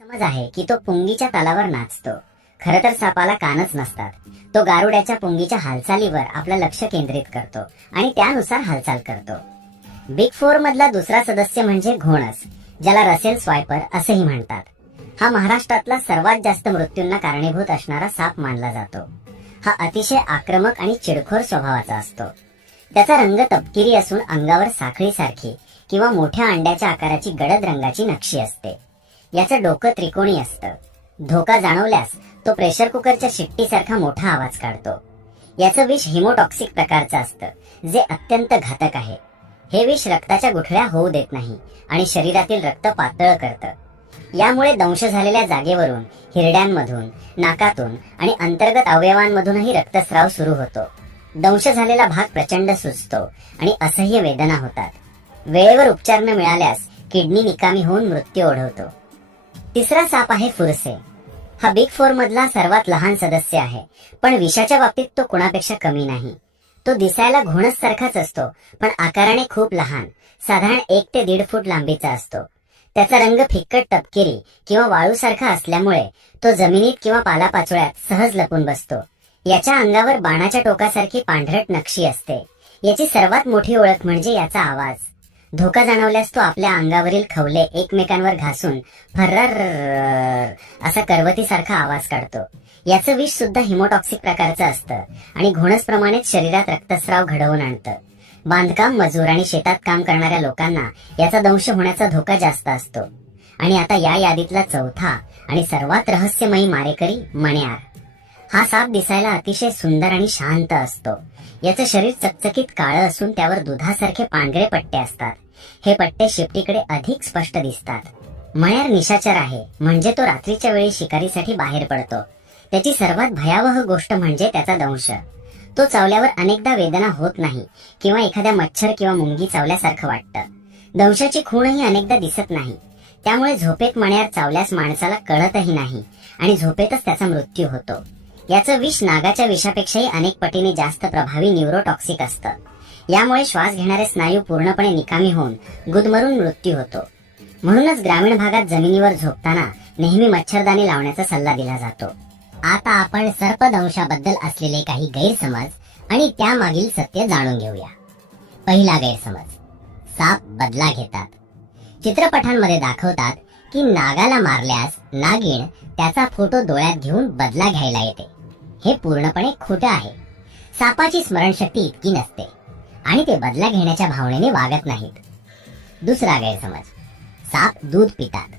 समज आहे की तो पुंगीच्या तालावर नाचतो. खर तर सापाला कानच नसतात. तो गारुड्याच्या पुंगीच्या हालचालीवर आपलं लक्ष केंद्रित करतो आणि त्यानुसार हालचाल करतो. बिग फोर मधला दुसरा सदस्य म्हणजे घोणस ज्याला रसेल स्वायपर असेही म्हणतात. हा महाराष्ट्रातला सर्वात जास्त मृत्यूंना कारणीभूत असणारा साप मानला जातो. हा अतिशय आक्रमक आणि चिडखोर स्वभावाचा असतो. त्याचा रंग तपकिरी असून अंगावर साखळीसारखी किंवा मोठ्या अंड्याच्या आकाराची गडद रंगाची नक्षी असते. याचं डोकं त्रिकोणी असतं. धोका जाणवल्यास तो प्रेशर कुकरच्या शिट्टीसारखा मोठा आवाज काढतो. याचं विष हिमोटॉक्सिक प्रकारचं असतं जे अत्यंत घातक आहे. हे विष रक्ताच्या गुठळ्या होऊ देत नाही आणि शरीरातील रक्त पातळ करतं. यामुळे दंश झालेल्या जागेवरून हिरड्यांमधून नाकातून आणि अंतर्गत अवयवांमधूनही रक्तस्राव सुरू होतो. दंश झालेला भाग प्रचंड सुचतो आणि असह्य वेदना होतात. वेळेवर उपचार न मिळाल्यास किडनी निकामी होऊन मृत्यू ओढवतो. तिसरा साप आहे फुरसे. हा बिग फोर मधला सर्वात लहान सदस्य आहे पण विषाच्या बाबतीत तो कुणापेक्षा कमी नाही. तो दिसायला घोणस सारखाच असतो पण आकाराने खूप लहान साधारण एक ते दीड फूट लांबीचा असतो. त्याचा रंग फिक्कट तपकिरी किंवा वाळूसारखा असल्यामुळे तो जमिनीत किंवा पालापाचोळ्यात सहज लपून बसतो. याच्या अंगावर बाणाच्या टोकासारखी पांढरट नक्षी असते. याची सर्वात मोठी ओळख म्हणजे याचा आवाज. धोका जाणवल्यास तो आपल्या अंगावरील खवले एकमेकांवर घासून फर्रर असा करवतीसारखा आवाज काढतो. याचं विष सुद्धा हिमोटॉक्सिक प्रकारचं असतं आणि घोणसप्रमाणेच शरीरात रक्तस्राव घडवून आणतं. बांधकाम मजूर आणि शेतात काम करणाऱ्या लोकांना याचा दंश होण्याचा धोका जास्त असतो. आणि आता या यादीतला चौथा आणि सर्वात रहस्यमयी मारेकरी मण्यार. हा साप दिसायला अतिशय सुंदर आणि शांत असतो. याचं शरीर चकचकीत काळं असून त्यावर दुधासारखे पांढरे पट्टे असतात. हे पट्टे शेपटीकडे अधिक स्पष्ट दिसतात. मण्यार निशाचर आहे म्हणजे तो रात्रीच्या वेळी शिकारीसाठी बाहेर पडतो. त्याची सर्वात भयावह गोष्ट म्हणजे त्याचा दंश. तो चावल्यावर अनेकदा वेदना होत नाही किंवा एखाद्या मच्छर किंवा मुंगी चावल्यासारखं वाटतं. दंशाची खूणही अनेकदा दिसत नाही. त्यामुळे झोपेत मण्यार चावल्यास माणसाला कळतही नाही आणि झोपेतच त्याचा मृत्यू होतो. याचं विष नागाच्या विषापेक्षाही अनेक पटीने जास्त प्रभावी न्यूरोटॉक्सिक असतं. यामुळे श्वास घेणारे स्नायू पूर्णपणे निकामी होऊन गुदमरून मृत्यू होतो. म्हणूनच ग्रामीण भागात जमिनीवर झोपताना नेहमी मच्छरदाणी लावण्याचा सल्ला दिला जातो. आता आपण सर्पदंशाबद्दल असलेले काही गैरसमज आणि त्यामागील सत्य जाणून घेऊया. पहिला गैरसमज साप बदला घेतात. चित्रपटांमध्ये दाखवतात की नागाला मारल्यास नागिण त्याचा फोटो डोळ्यात घेऊन बदला घ्यायला येते. हे पूर्णपणे खोटं आहे. सापाची स्मरणशक्ती इतकी नसते. आणि ते बदला घेण्याच्या भावनेने वागत नाहीत. दुसरा गैरसमज. साप दूध पितात.